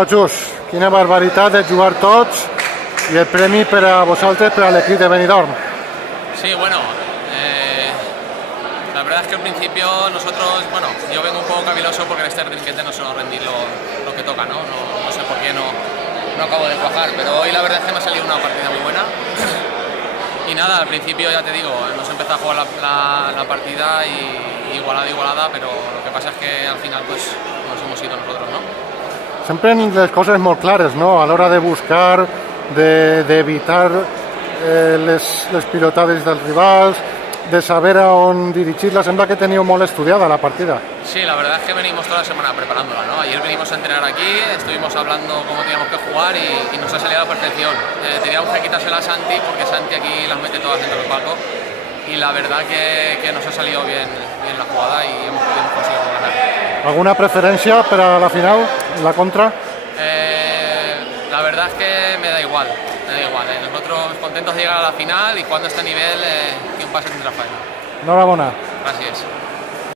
Just, quina barbaritat de jugar tots y el premio para vosaltres, para el equipo de Benidorm. Sí, bueno, la verdad es que al principio nosotros, bueno, yo vengo un poco caviloso porque en este trinquete no suelo rendir lo que toca, ¿no? No sé por qué no acabo de cuajar, pero hoy la verdad es que me ha salido una partida muy buena. Y nada, al principio ya te digo, hemos empezado a jugar la partida y igualada, pero lo que pasa es que al final pues nos hemos ido nosotros, ¿no? Sempre les coses molt clares, no? A l'hora de buscar, d'evitar les pilotades dels rivals, de saber a on dirigir-la. Sembla que teniu molt estudiada la partida. Sí, la verdad es que venimos toda la semana preparándola, ¿no? Ayer venimos a entrenar aquí, estuvimos hablando cómo teníamos que jugar y nos ha salido a la perfección. Teníamos que quitársela a Santi porque Santi aquí las mete todas dentro del palco y la verdad que nos ha salido bien la jugada y hemos conseguido ganar. ¿Alguna preferència per a la final, la contra? La verdad es que me da igual. Nosotros contentos de llegar a la final y jugando a este nivel, que un pase tendrá fallo. Enhorabona. Gracias.